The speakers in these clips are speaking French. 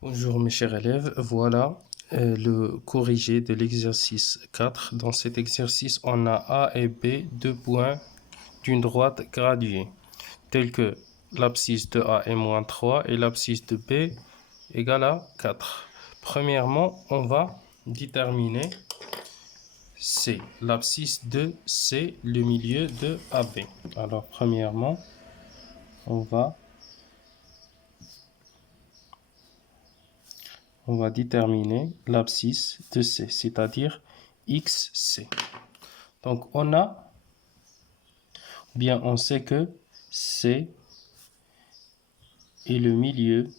Bonjour mes chers élèves, voilà le corrigé de l'exercice 4. Dans cet exercice, on a A et B, deux points d'une droite graduée, tels que l'abscisse de A est moins 3 et l'abscisse de B égale à 4. Premièrement, on va déterminer C, l'abscisse de C, le milieu de AB. Alors premièrement, on va déterminer l'abscisse de C, c'est-à-dire XC. Donc on sait que C est le milieu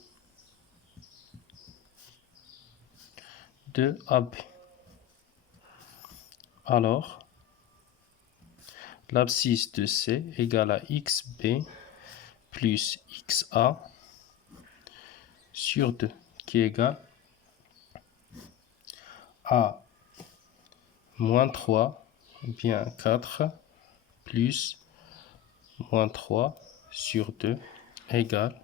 de AB. Alors, l'abscisse de C égale à XB plus XA sur 2, qui est égal à moins 3, ou bien 4, plus moins 3 sur 2 égale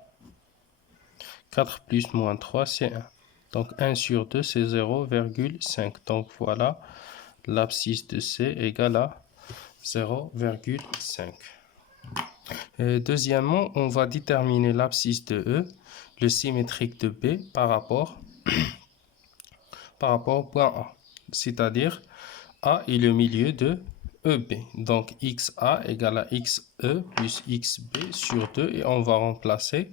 4 plus moins 3, c'est 1. Donc 1 sur 2, c'est 0,5. Donc voilà, l'abscisse de C égale à 0,5. Deuxièmement, on va déterminer l'abscisse de E, le symétrique de B par rapport au point A. C'est-à-dire, A est le milieu de EB. Donc XA égale à XE plus XB sur 2 et on va remplacer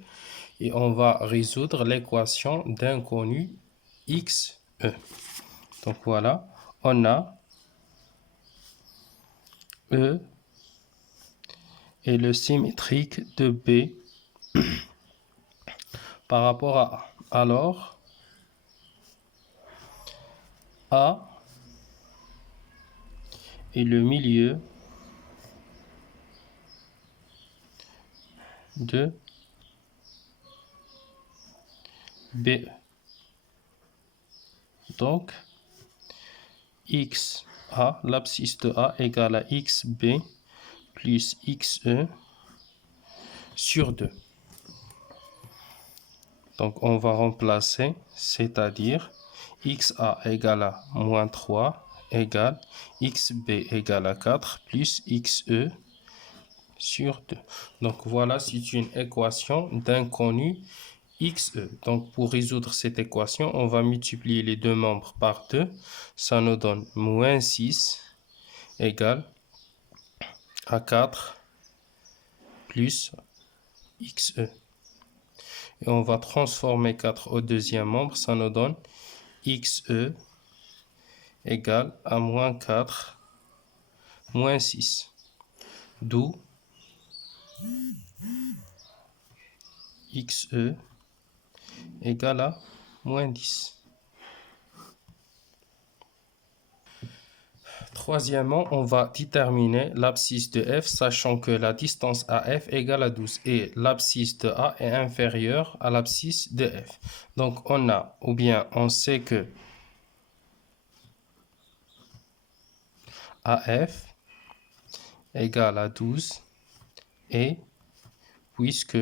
et on va résoudre l'équation d'inconnu XE. Donc voilà, on a E et le symétrique de B par rapport à A. Alors, A est le milieu de BE. Donc, XA, l'abscisse de A égale à XB plus XE sur 2. Donc, on va remplacer, c'est-à-dire XA égale à moins 3 égale XB égale à 4 plus XE sur 2. Donc, voilà, c'est une équation d'inconnu XE. Donc, pour résoudre cette équation, on va multiplier les deux membres par 2. Ça nous donne moins 6 égale à 4 plus XE. Et on va transformer 4 au deuxième membre. Ça nous donne XE égale à moins 4 moins 6. D'où XE égale à moins 10. Troisièmement, on va déterminer l'abscisse de F, sachant que la distance AF égale à 12 et l'abscisse de A est inférieure à l'abscisse de F. Donc on sait que AF égale à 12 et puisque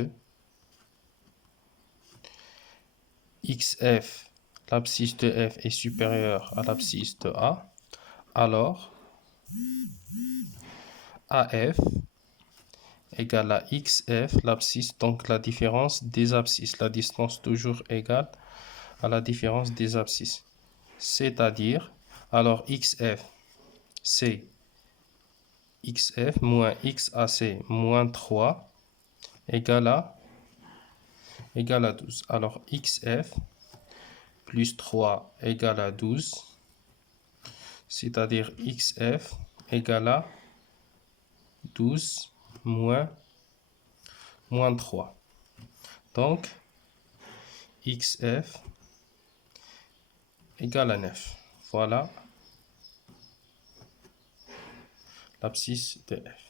XF, l'abscisse de F est supérieure à l'abscisse de A, alors AF égale à XF, l'abscisse, donc la différence des abscisses. La distance toujours égale à la différence des abscisses. C'est-à-dire, alors XF, c'est XF moins XAC moins 3 égale à 12. Alors XF plus 3 égale à 12. C'est-à-dire XF égale à 12 moins 3. Donc, XF égale à 9. Voilà l'abscisse de F.